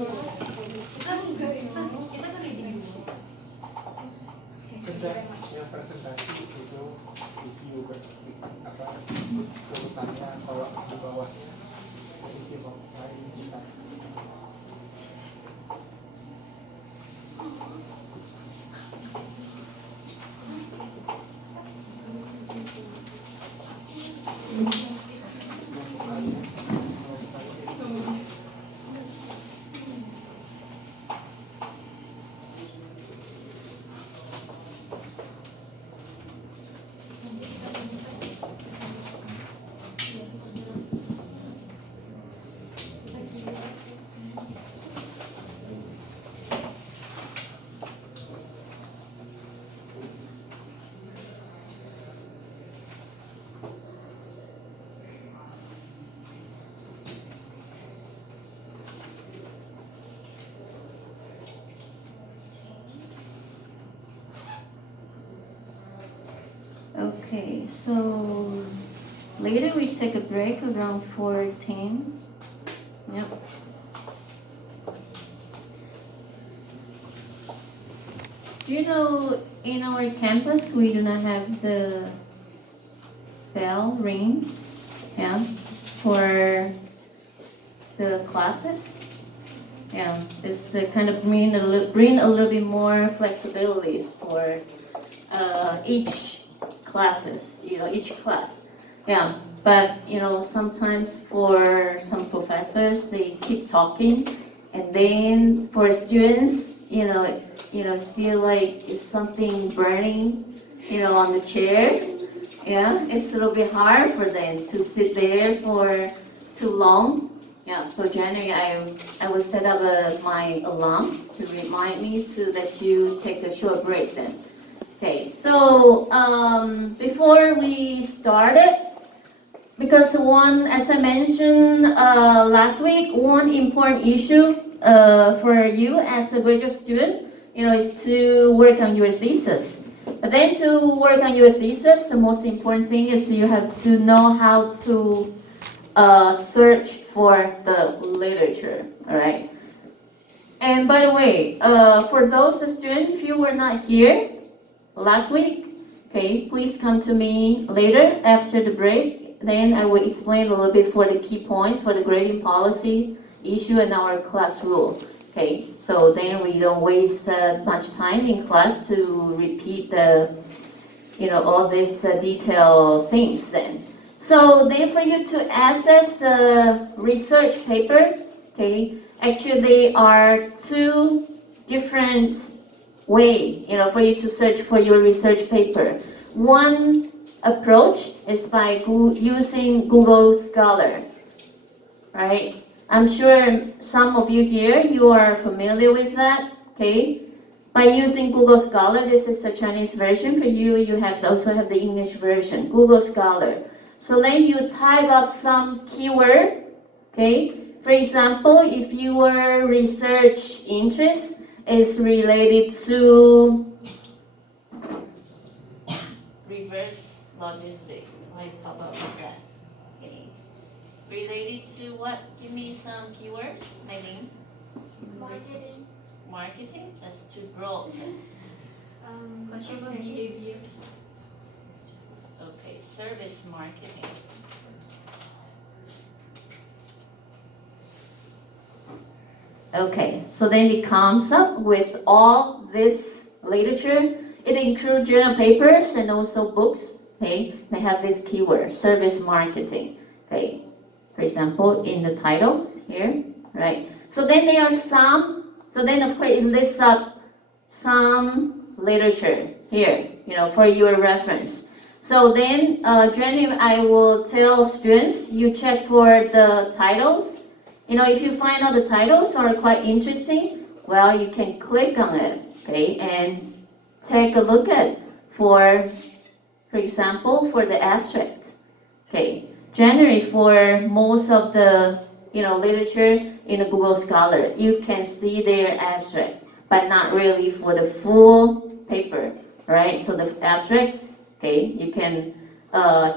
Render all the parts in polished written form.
Sejak yang presentasi itu review apa urutannya kalau di bawahnya review lain kita. Okay, so later we take a break around 4:10. Yep. Do you know in our campus we do not have the bell ring, yeah, for the classes? Yeah, it's kind of bring a little bit more flexibilities for each classes, each class. Yeah, but sometimes for some professors they keep talking, and then for students, feel like it's something burning, on the chair. Yeah, it's a little bit hard for them to sit there for too long. Yeah, so January I will set up my alarm to remind me to let you take a short break then. Okay, so before we started, because as I mentioned last week, one important issue for you as a graduate student, is to work on your thesis. But then to work on your thesis, the most important thing is you have to know how to search for the literature, all right? And by the way, for those students, if you were not here last week, okay, please come to me later after the break. Then I will explain a little bit for the key points for the grading policy issue and our class rule. Okay, so then we don't waste much time in class to repeat all these detailed things then. So then for you to access research paper, okay, actually there are two different way, for you to search for your research paper. One approach is by using Google Scholar, right? I'm sure some of you here, you are familiar with that, okay? By using Google Scholar, this is the Chinese version. For you, you also have the English version, Google Scholar. So then you type up some keyword, okay? For example, if your research interest is related to reverse logistics. Like how about that? Okay. Related to what? Give me some keywords, Eileen. Marketing. Marketing? That's too broad. Consumer behavior. Okay, service marketing. Okay, so then it comes up with all this literature. It includes journal papers and also books. Okay, they have this keyword, service marketing. Okay, for example, in the title here, right? So then there are so then of course it lists up some literature here, for your reference. So then generally I will tell students, you check for the titles. If you find out the titles are quite interesting, well, you can click on it, okay, and take a look at for example, for the abstract, okay. Generally, for most of the literature in the Google Scholar, you can see their abstract, but not really for the full paper, right? So the abstract, okay, you can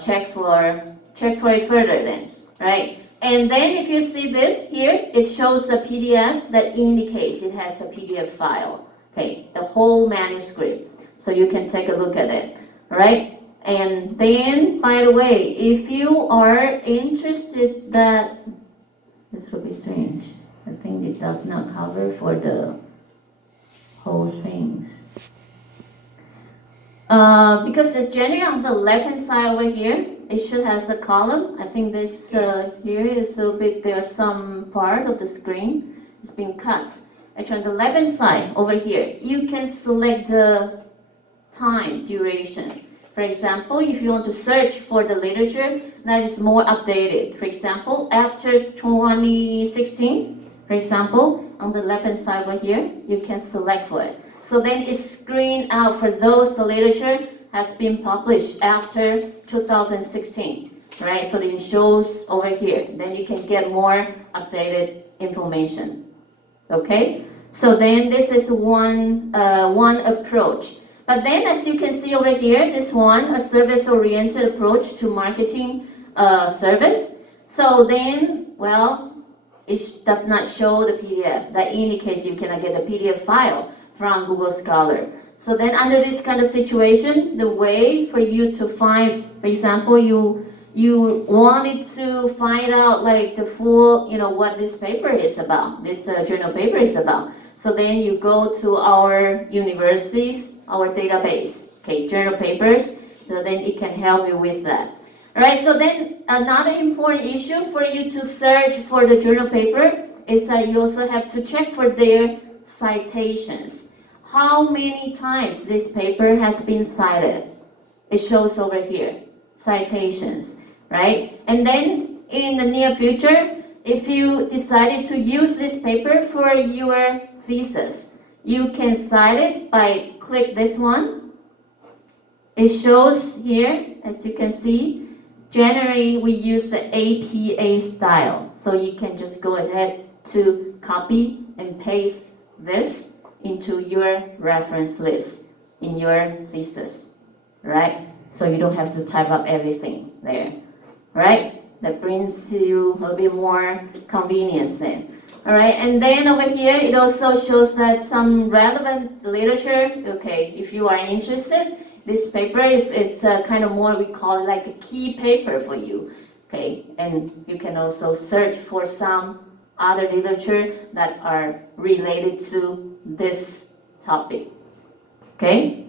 check for it further then, right? And then if you see this here, it shows a PDF that indicates it has a PDF file. Okay, the whole manuscript. So you can take a look at it. All right? And then, by the way, if you are interested that, this will be strange. I think it does not cover for the whole things. Because generally on the left-hand side over here, it should have a column. I think this here is a little bit, there's some part of the screen is being cut. Actually, on the left-hand side over here, you can select the time duration. For example, if you want to search for the literature that is more updated, for example, after 2016, for example, on the left-hand side over here, you can select for it. So then it's screened out for those the literature has been published after 2016, right? So it shows over here. Then you can get more updated information, okay? So then this is one approach. But then as you can see over here, this one, a service-oriented approach to marketing service. So then, well, it does not show the PDF. That indicates you cannot get a PDF file from Google Scholar. So then under this kind of situation, the way for you to find, for example, you wanted to find out like the full, what this paper is about, this journal paper is about. So then you go to our universities, our database, okay, journal papers, so then it can help you with that. All right, so then another important issue for you to search for the journal paper is that you also have to check for their citations. How many times this paper has been cited? It shows over here, citations, right? And then in the near future, if you decided to use this paper for your thesis, you can cite it by click this one. It shows here, as you can see, generally we use the APA style. So you can just go ahead to copy and paste this into your reference list in your thesis, right? So you don't have to type up everything there, right? That brings you a little bit more convenience then. All right, and then over here, it also shows that some relevant literature, okay, if you are interested, this paper, if it's kind of more, we call it like a key paper for you, okay? And you can also search for some other literature that are related to this topic, okay?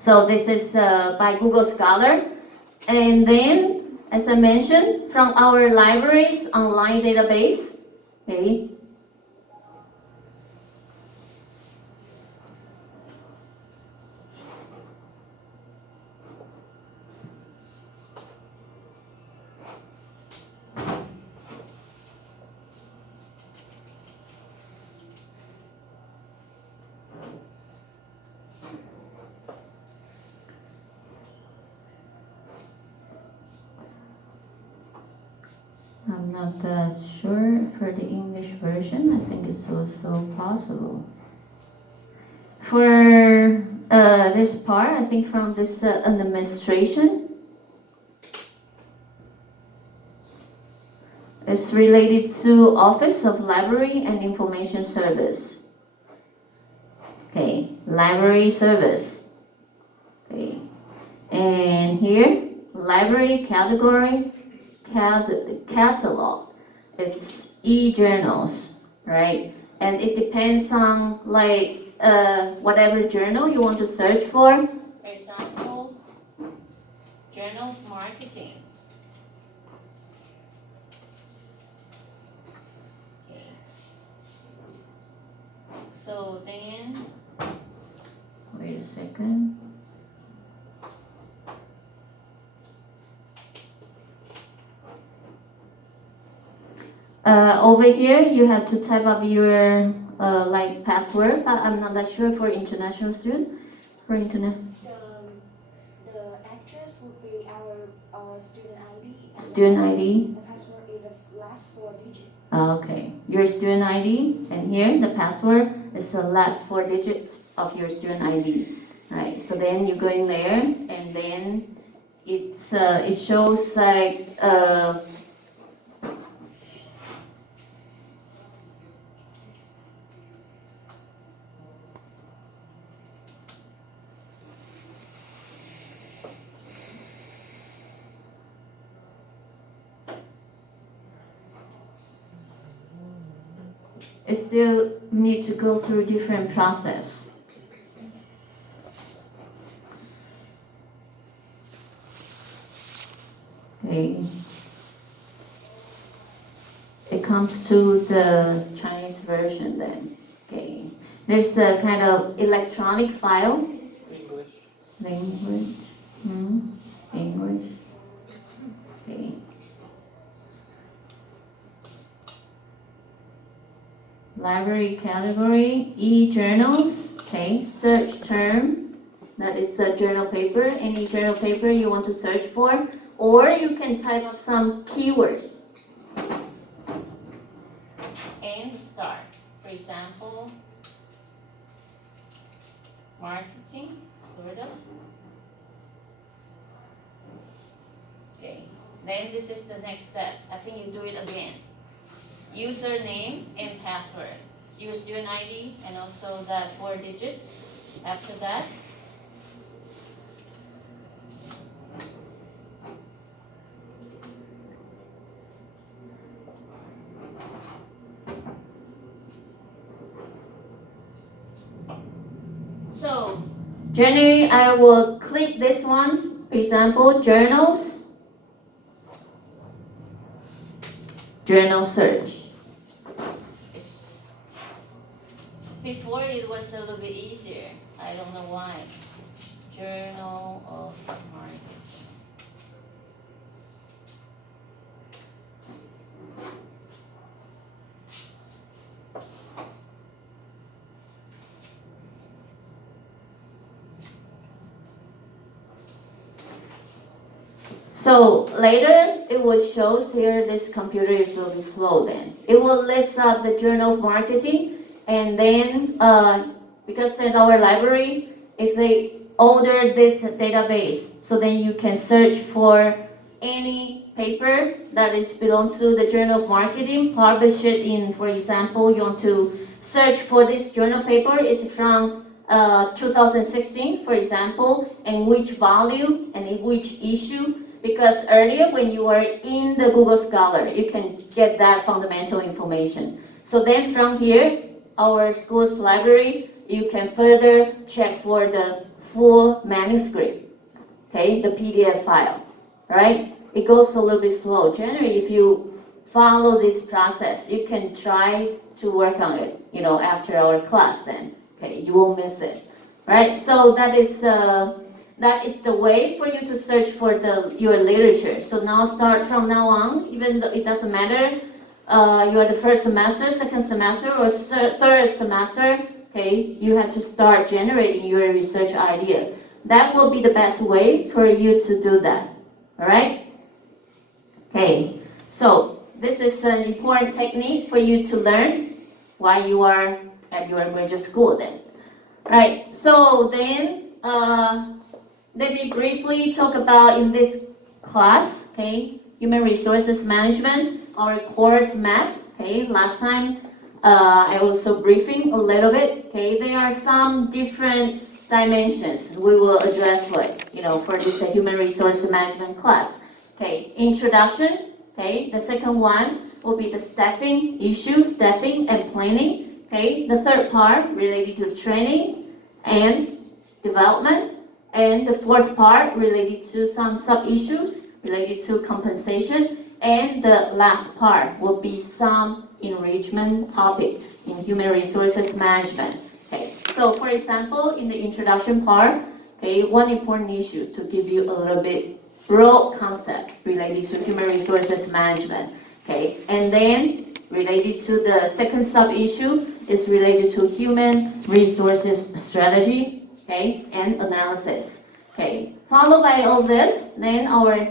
So this is by Google Scholar. And then, as I mentioned, from our libraries online database, okay? I'm not that sure for the English version. I think it's also possible. For this part, I think from this administration, it's related to Office of Library and Information Service. Okay, library service. Okay, and here, library category, catalog. It's e-journals, right? And it depends on like whatever journal you want to search for. For example, journal of marketing. Okay. So then, wait a second. Over here, you have to type up your like password. I'm not that sure for international student. For internet. The address would be our student ID. Student ID. The password is the last 4 digits. Okay, your student ID, and here the password is the last 4 digits of your student ID. Right. So then you go in there, and then it shows like it still need to go through different process. Okay. It comes to the Chinese version then. Okay. There's a kind of electronic file. English. Language. English. Okay. Library category, e-journals. Okay. Search term. That is a journal paper. Any journal paper you want to search for. Or you can type up some keywords. And start. For example, marketing, sort of. Okay, then this is the next step. I think you do it again. Username and password. Your student ID and also that 4 digits. After that, so generally I will click this one, for example, journals, journal search. Before it was a little bit easier. I don't know why. Journal of Marketing. So later it will show here this computer is a little slow then. It will list out the Journal of Marketing and then because in our library, if they order this database, so then you can search for any paper that is belong to the Journal of Marketing, publish it in, for example, you want to search for this journal paper is from 2016, for example, and which volume and in which issue. Because earlier when you were in the Google Scholar, you can get that fundamental information. So then from here, our school's library, you can further check for the full manuscript, okay, the PDF file, right? It goes a little bit slow. Generally, if you follow this process, you can try to work on it, after our class then, okay, you won't miss it, right? So that is the way for you to search for your literature. So now start from now on, even though it doesn't matter, you are the first semester, second semester, or third semester, okay, you have to start generating your research idea. That will be the best way for you to do that, all right? Okay, so this is an important technique for you to learn while you are at your graduate school then. Right, so then, let me briefly talk about in this class, okay, Human Resources Management, our course map, okay, last time I also briefing a little bit, okay, there are some different dimensions we will address for this Human Resource Management class. Okay, introduction, okay, the second one will be the staffing issues, staffing and planning, okay, the third part related to training and development, and the fourth part related to some sub-issues related to compensation, and the last part will be some enrichment topic in human resources management. Okay, so for example, in the introduction part, okay, one important issue to give you a little bit broad concept related to human resources management. Okay, and then related to the second sub-issue is related to human resources strategy, okay, and analysis. Okay, followed by all this, then our,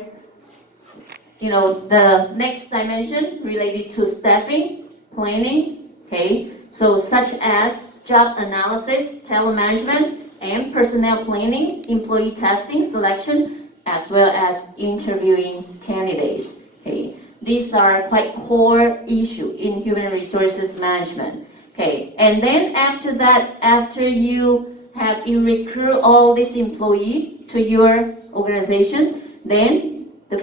the next dimension related to staffing, planning, okay, so such as job analysis, talent management, and personnel planning, employee testing, selection, as well as interviewing candidates. Okay, these are quite core issue in human resources management. Okay, and then after that, after you recruit all this employee to your organization, then the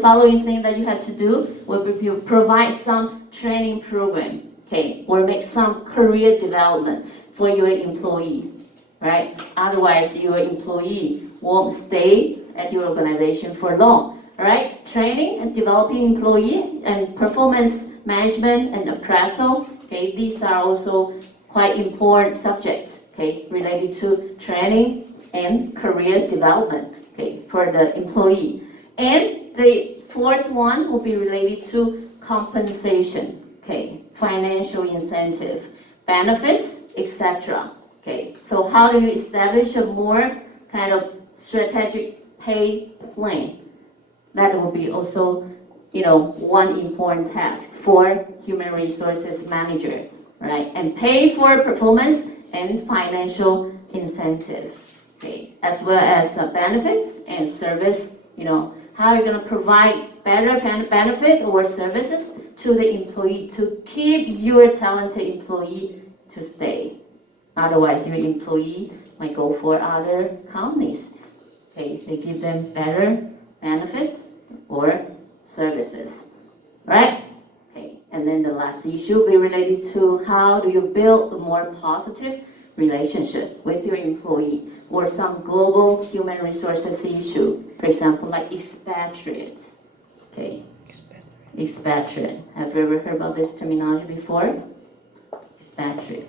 following thing that you have to do will be provide some training program. okay, or make some career development for your employee, right? Otherwise, your employee won't stay at your organization for long, all right? Training and developing employee and performance management and appraisal, okay, these are also quite important subjects, okay, related to training and career development, okay, for the employee. And the fourth one will be related to compensation, okay, financial incentive, benefits, etc. Okay, so how do you establish a more kind of strategic pay plan? That will be also, one important task for human resources manager, right? And pay for performance and financial incentive, okay, as well as benefits and service. How are you going to provide better benefit or services to the employee to keep your talented employee to stay? Otherwise, your employee might go for other companies. Okay, they give them better benefits or services, right? Okay, and then the last issue will be related to how do you build a more positive relationship with your employee or some global human resources issue, for example, like expatriates. Okay, expatriate. Have you ever heard about this terminology before? Expatriate.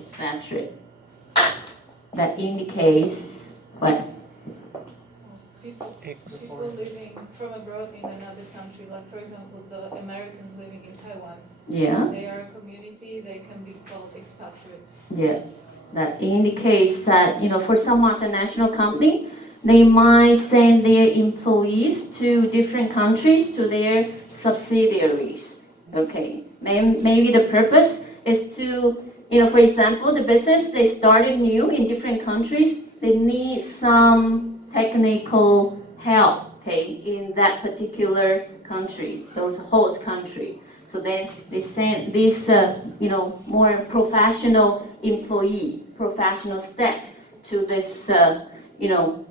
Expatriate. That indicates what? People living from abroad in another country, like for example the Americans living in Taiwan. Yeah. They are a community, they can be called expatriates. Yeah. That indicates that, for some multinational company, they might send their employees to different countries, to their subsidiaries. Okay. Maybe the purpose is to, for example, the business they started new in different countries, they need some technical help, okay, in that particular country, those host country. So then they send this, more professional employee, professional staff to this,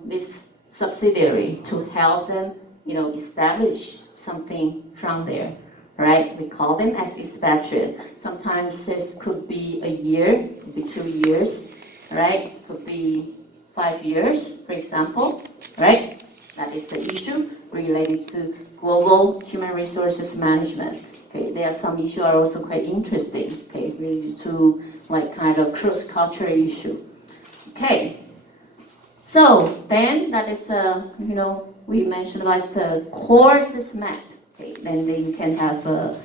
this subsidiary to help them, establish something from there, right? We call them as expatriate. Sometimes this could be a year, could be 2 years, right? Could be 5 years, for example, right? That is the issue related to global human resources management. Okay, there are some issues are also quite interesting, okay, related to like kind of cross-cultural issue. Okay, so then that is, we mentioned about the courses map. Okay, then you can have a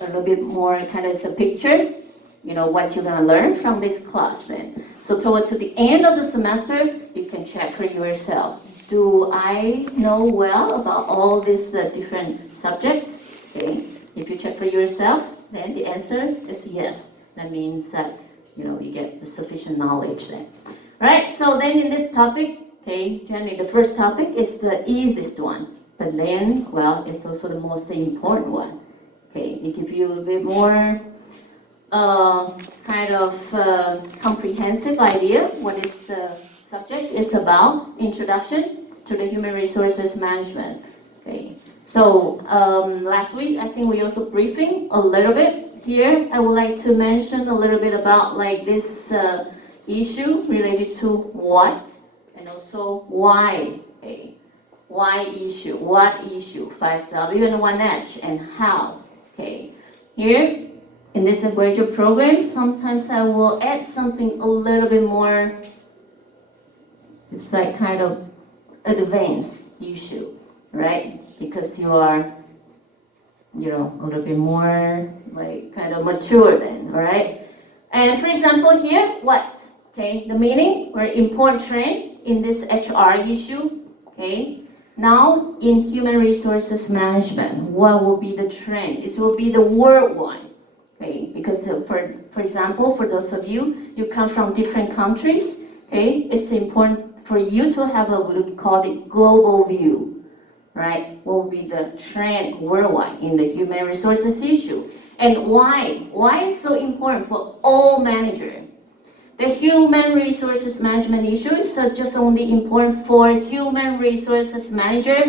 little bit more kind of a picture, what you're gonna learn from this class then. So towards the end of the semester, you can check for yourself. Do I know well about all these different subjects? Okay, if you check for yourself, then the answer is yes. That means that, you get the sufficient knowledge then. Right, so then in this topic, okay, generally the first topic is the easiest one. But then, well, it's also the most important one. Okay, it gives you a little bit more kind of comprehensive idea what this subject is about, introduction to the human resources management. Okay, so last week I think we also briefing a little bit. Here I would like to mention a little bit about like this issue related to what and also why. Okay, why issue, what issue, 5W and 1H, and how. Okay, here in this graduate program, sometimes I will add something a little bit more, it's like kind of advanced issue, right? Because you are, a little bit more like kind of mature then, right? And for example here, what? Okay, the meaning or important trend in this HR issue, okay? Now in human resources management, what will be the trend? It will be the worldwide. Okay, because for example, for those of you, you come from different countries, okay, it's important for you to have what we call the global view, right? What will be the trend worldwide in the human resources issue? And why? Why is so important for all managers? the human resources management issue is just only important for human resources manager.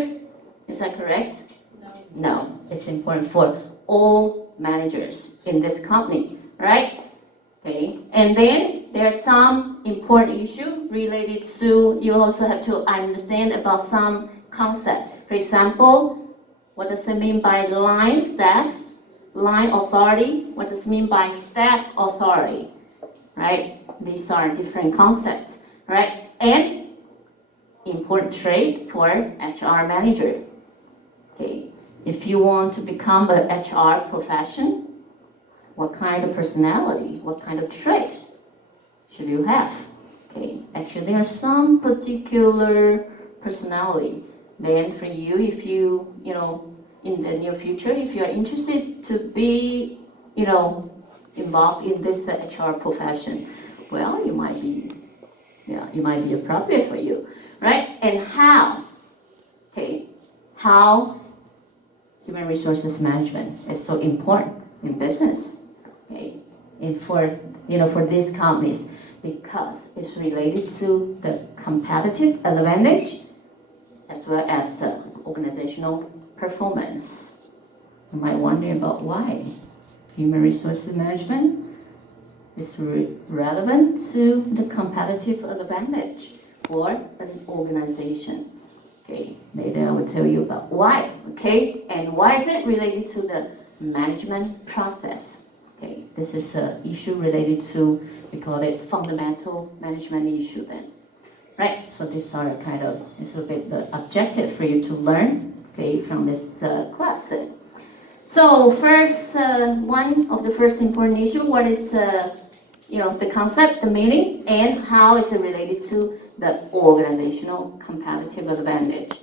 Is that correct? No. No, it's important for all managers in this company, right? Okay, and then there are some important issue related to, you also have to understand about some concept. For example, what does it mean by line staff, line authority? What does it mean by staff authority, right? These are different concepts, right? And important trait for HR manager. Okay, if you want to become an HR profession, what kind of personality, what kind of trait should you have? Okay, actually there are some particular personality. Then for you, if you in the near future, if you are interested to be, involved in this HR profession, well, you might be appropriate for you, right? And how? Okay, how human resources management is so important in business, okay, and for these companies, because it's related to the competitive advantage as well as the organizational performance. You might wonder about why human resources management is relevant to the competitive advantage for an organization. Okay, later I will tell you about why, okay? And why is it related to the management process? Okay, this is an issue related to, we call it fundamental management issue then. Right, so these are it's a bit the objective for you to learn, okay, from this class. So first, one of the first important issue, what is, the concept, the meaning, and how is it related to the organizational competitive advantage.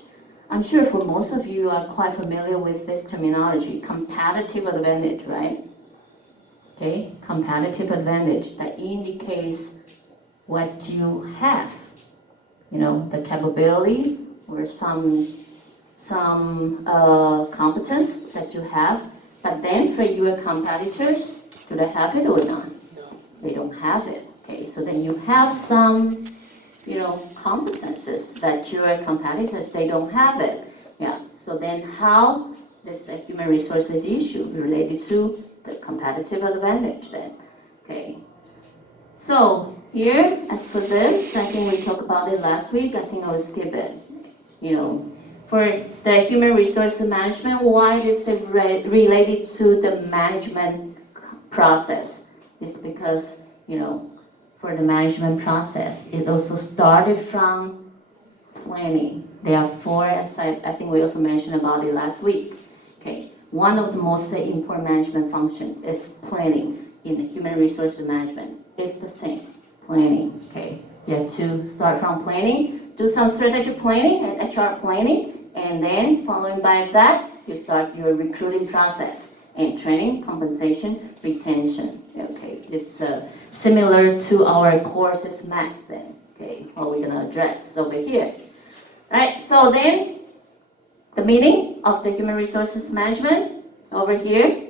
I'm sure for most of you are quite familiar with this terminology, competitive advantage, right? Okay, competitive advantage, that indicates what you have, the capability or some competence that you have, but then for your competitors, do they have it or not? They don't have it. Okay, so then you have some competences that your competitors, they don't have it. Yeah, so then how this human resources issue related to the competitive advantage then. Okay, so here, as for this, I think we talked about it last week. I think I will skip it. For the human resources management, why is it related to the management process? It's because, for the management process, it also started from planning. Therefore, as I think we also mentioned about it last week. Okay, one of the most important management function is planning in the human resources management. It's the same, planning. Okay, you have to start from planning, do some strategic planning and HR planning, and then following by that, you start your recruiting process and training, compensation, retention. Okay, it's similar to our courses map then. Okay, what we're gonna address over here. Right, so then the meaning of the human resources management over here,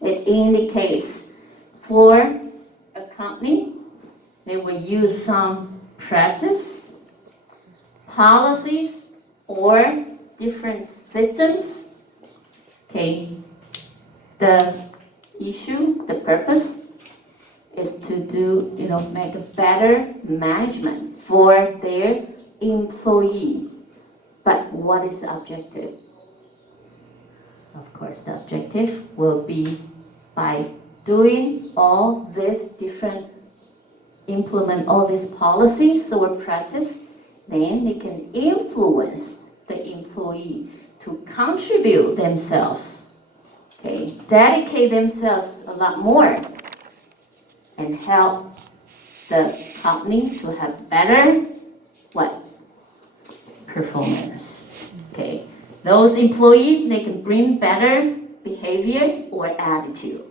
it indicates for a company, they will use some practice, policies, or different systems. Okay, the issue, the purpose is to do, make a better management for their employee. But what is the objective? Of course, the objective will be by doing all this different, implement all these policies or practice, then they can influence the employee to contribute themselves, okay, dedicate themselves a lot more, and help the company to have better, performance. Okay, those employees, they can bring better behavior or attitude.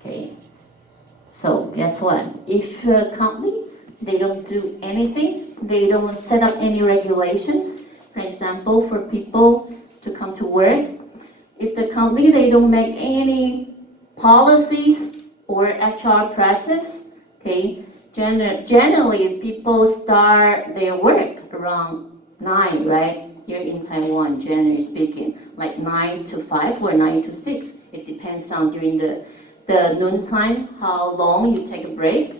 Okay, so guess what? If a company, they don't do anything, they don't set up any regulations, for example, for people to come to work, if the company, they don't make any policies or HR practice, Okay, generally people start their work around 9, right? Here in Taiwan, generally speaking, like 9 to 5 or 9 to 6. It depends on during the noon time, how long you take a break.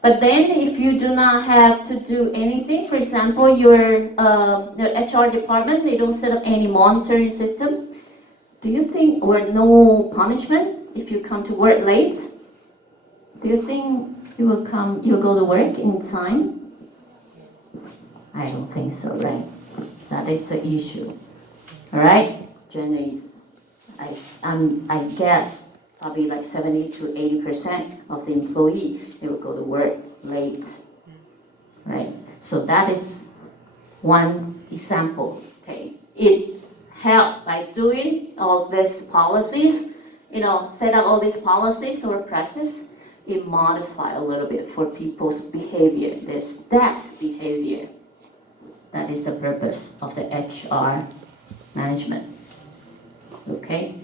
But then if you do not have to do anything, for example, your HR department, they don't set up any monitoring system, do you think, or no punishment if you come to work late? Do you think you'll go to work in time? I don't think so, right? That is the issue. All right, generally, I guess probably like 70 to 80% of the employee, they will go to work late, right? So that is one example, okay? It helped by doing all these policies, set up all these policies or practice, it modify a little bit for people's behavior, their staff's behavior. That is the purpose of the HR management. Okay,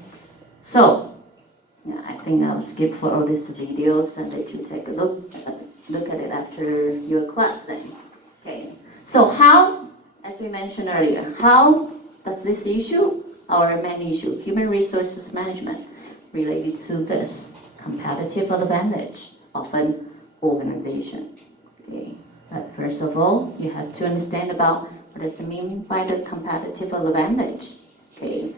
so I think I'll skip for all these videos and let you take a look at it after your class then. Okay, so how, as we mentioned earlier, how does this issue, our main issue, human resources management, related to this competitive advantage of an organization? Okay. But first of all, you have to understand about what does it mean by the competitive advantage. Okay,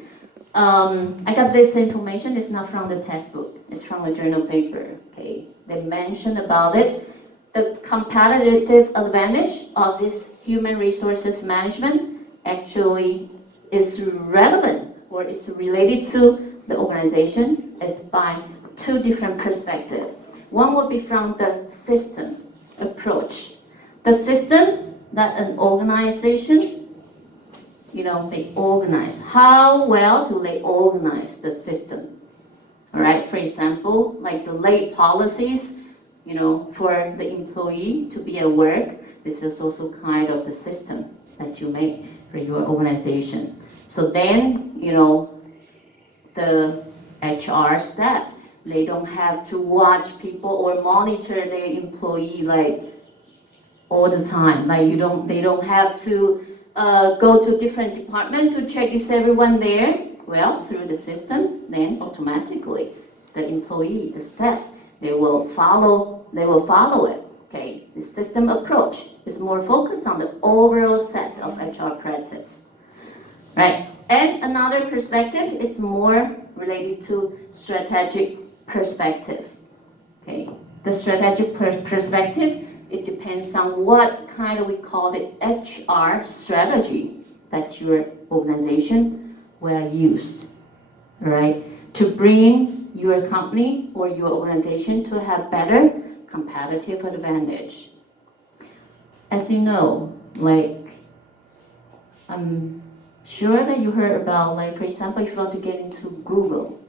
I got this information. It's not from the textbook. It's from a journal paper. Okay, they mentioned about it. The competitive advantage of this human resources management actually is relevant, or it's related to the organization, is by two different perspectives. One would be from the system approach. The system that an organization, they organize. How well do they organize the system? All right, for example, like the late policies, for the employee to be at work, this is also kind of the system that you make for your organization. So then, the HR staff, they don't have to watch people or monitor their employee like all the time. Like they don't have to go to different department to check is everyone there. Well, through the system, then automatically the employee, the staff, they will follow it. Okay, the system approach is more focused on the overall set of HR practice, right? And another perspective is more related to strategic perspective. Okay, the strategic perspective, it depends on what kind of, we call it HR strategy that your organization will use, right? To bring your company or your organization to have better competitive advantage. As you know, like, I'm sure that you heard about, like, for example, if you want to get into Google,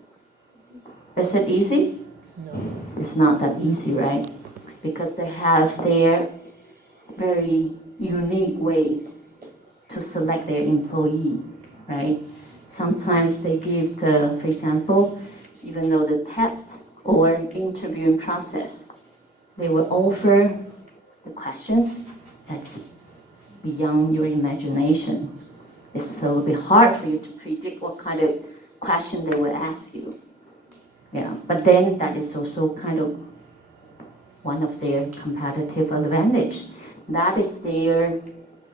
is it easy? No. It's not that easy, right? Because they have their very unique way to select their employee, right? Sometimes they give for example, even though the test or interviewing process, they will offer the questions that's beyond your imagination. It's so a bit hard for you to predict what kind of question they will ask you. Yeah, but then that is also kind of one of their competitive advantage. That is their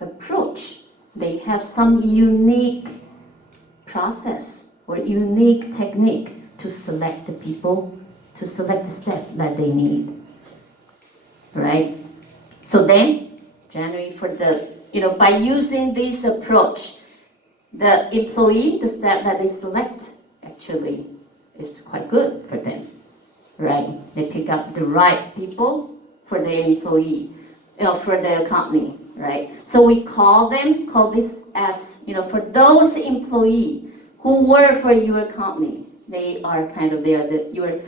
approach. They have some unique process or unique technique to select the people, to select the staff that they need, right? So then, generally for by using this approach, the employee, the staff that they select, actually is quite good for them, right? They pick up the right people for their employee, for their company, right? So we call this as, for those employees who work for your company, they are kind of your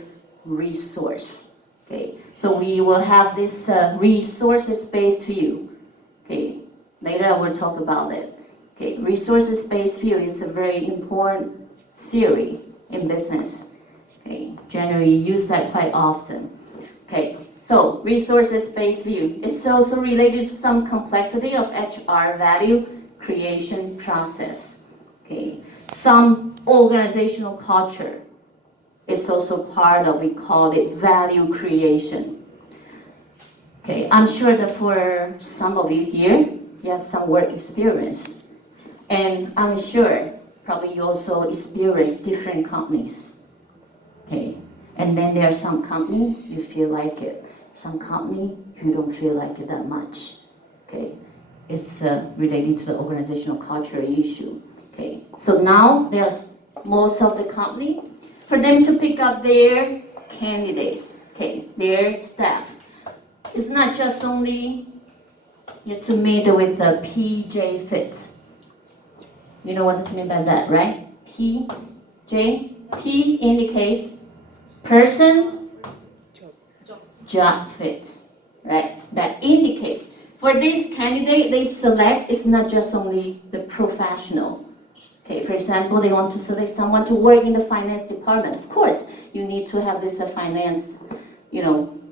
resource, okay? So we will have this resources-based view, okay? Later I will talk about it. Okay, resources-based view is a very important theory in business. Okay, generally use that quite often. Okay, So resources-based view. It's also related to some complexity of HR value creation process. Okay. Some organizational culture is also part of, we call it value creation. Okay, I'm sure that for some of you here, you have some work experience. And I'm sure probably you also experience different companies. Okay, and then there are some company you feel like it. Some company you don't feel like it that much. Okay, it's related to the organizational culture issue. Okay, so now there's most of the company for them to pick up their candidates, okay, their staff. It's not just only you have to meet with the PJ fit. You know what this means by that, right? PJ, P indicates person, job fit, right? That indicates for this candidate they select, it's not just only the professional. Okay, for example, they want to select someone to work in the finance department. Of course, you need to have this finance,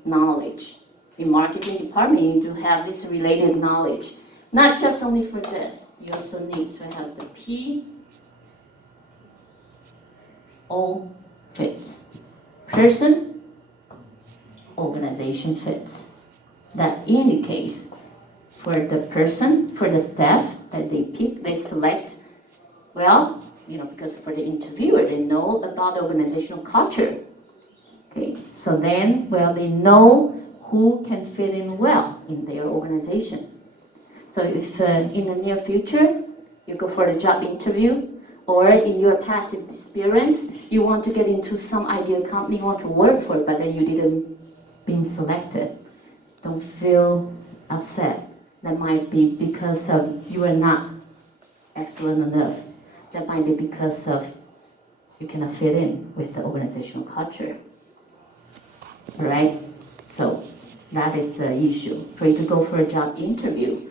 knowledge. In marketing department, you do have this related knowledge. Not just only for this, you also need to have the P, O fit. Person, organization fit. That indicates for the person, for the staff that they pick, they select, well, because for the interviewer, they know about the organizational culture. Okay, so then, they know who can fit in well in their organization. So if in the near future, you go for a job interview, or in your past experience, you want to get into some ideal company you want to work for, but then you didn't been selected, don't feel upset. That might be because of you are not excellent enough. That might be because of you cannot fit in with the organizational culture. All right? So that is the issue. For you to go for a job interview,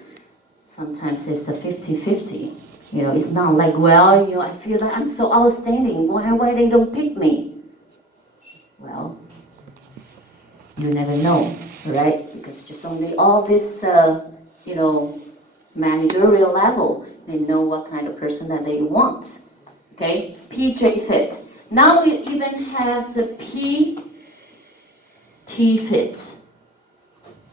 sometimes it's a 50-50. It's not like, I feel like I'm so outstanding. Why they don't pick me? Well, you never know, right? Because just only all this, managerial level, they know what kind of person that they want. Okay, PJ fit. Now we even have the PT fit.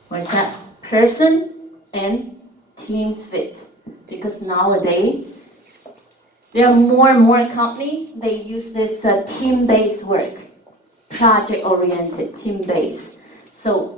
What's that? Person and teams fit. Because nowadays, there are more and more companies, they use this team-based work, project-oriented, team-based. So,